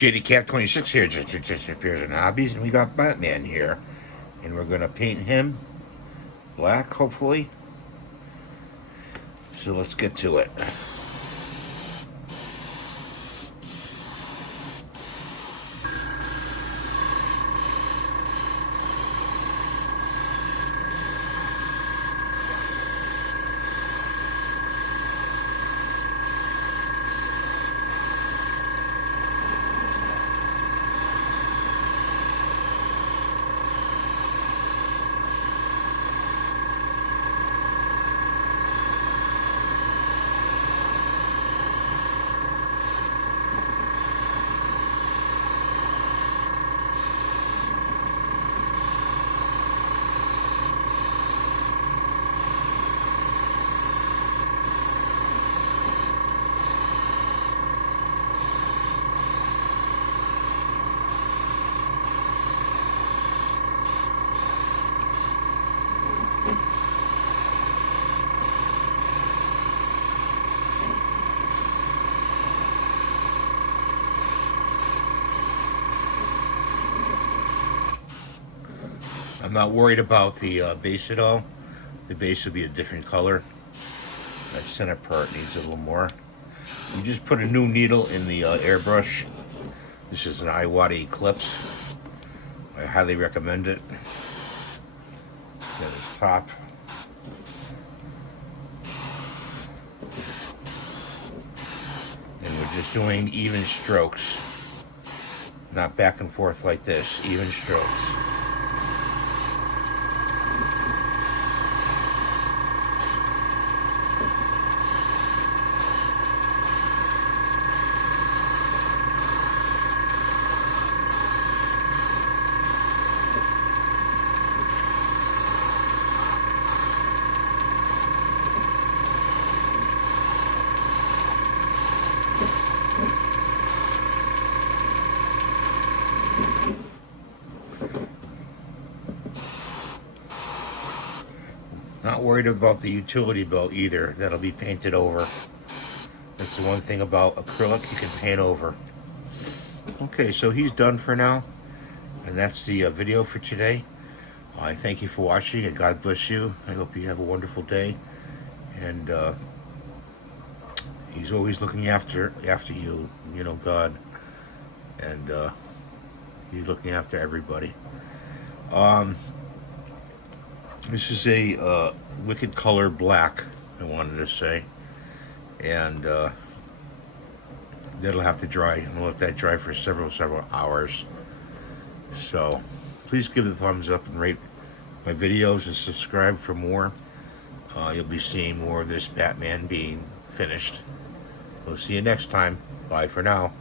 JD 26 here, just appears in hobbies, and we got Batman here, and we're gonna paint him black, hopefully. So let's get to it. I'm not worried about the base at all. The base will be a different color. That center part needs a little more. You just put a new needle in the airbrush. This is an Iwata Eclipse. I highly recommend it. Get its top. And we're just doing even strokes. Not back and forth like this, even strokes. Not worried about the utility belt either. That'll be painted over. That's the one thing about acrylic you can paint over. Okay, so he's done for now. And that's the video for today. I thank you for watching, and God bless you. I hope you have a wonderful day. And he's always looking after you, you know, God. And he's looking after everybody. This is a Wicked Color Black, I wanted to say. And that'll have to dry. I'm gonna let that dry for several hours. So please give it a thumbs up and rate my videos and subscribe for more. You'll be seeing more of this Batman being finished. We'll see you next time. Bye for now.